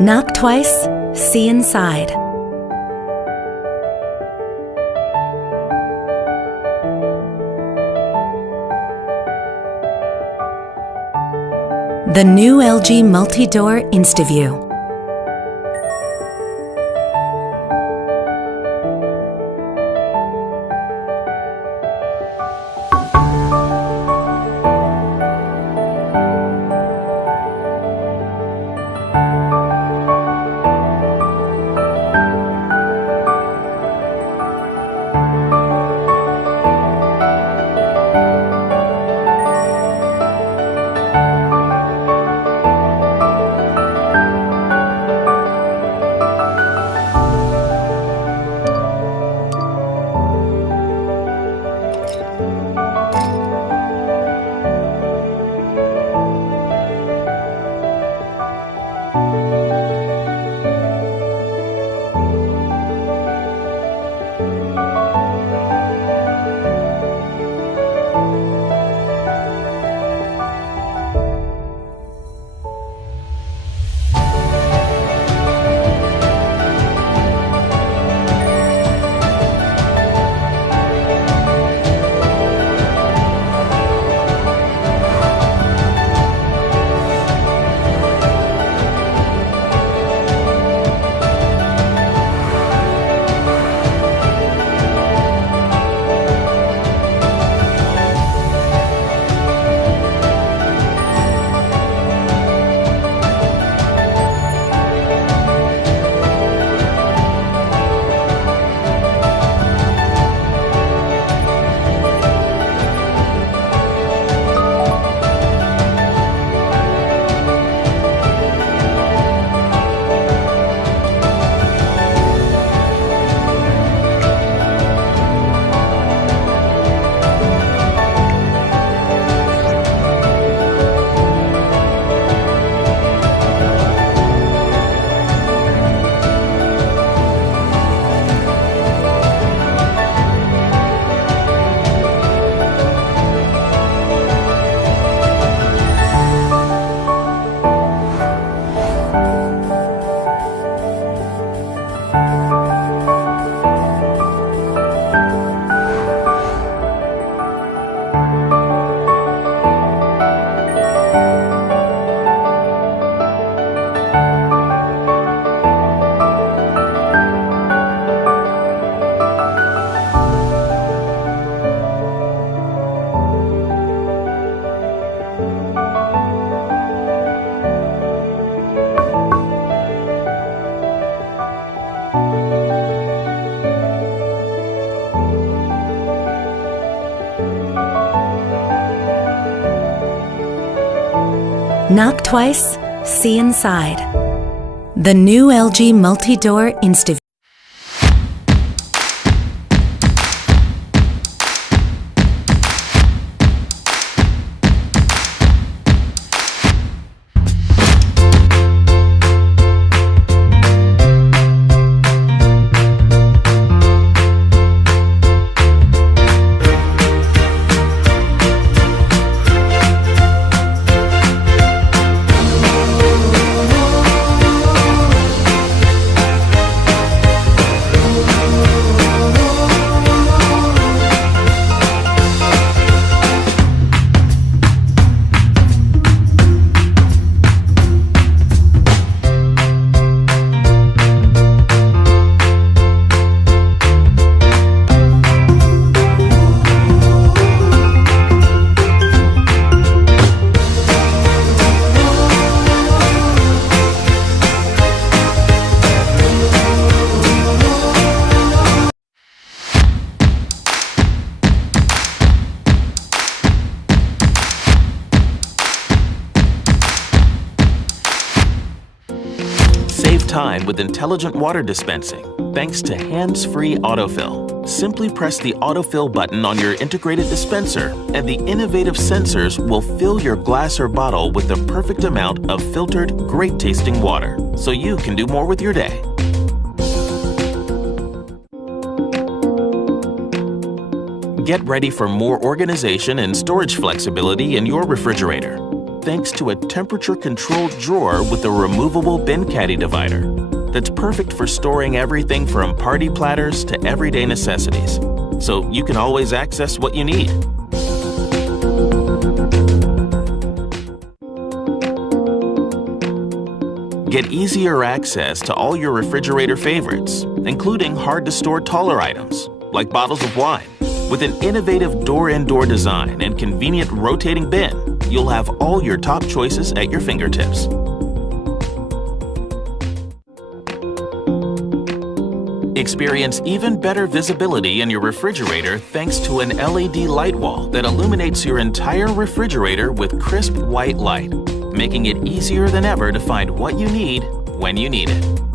Knock twice, see inside. The new LG Multi-Door InstaView. Knock twice, see inside. The new LG Multi-Door InstaView. Save time with intelligent water dispensing thanks to hands-free autofill. Simply press the autofill button on your integrated dispenser and the innovative sensors will fill your glass or bottle with the perfect amount of filtered, great-tasting water so you can do more with your day. Get ready for more organization and storage flexibility in your refrigerator. thanks to a temperature-controlled drawer with a removable bin caddy divider that's perfect for storing everything from party platters to everyday necessities, so you can always access what you need. Get easier access to all your refrigerator favorites, including hard-to-store taller items, like bottles of wine. With an innovative door-in-door design and convenient rotating bin, you'll have all your top choices at your fingertips. Experience even better visibility in your refrigerator thanks to an LED light wall that illuminates your entire refrigerator with crisp white light, making it easier than ever to find what you need when you need it.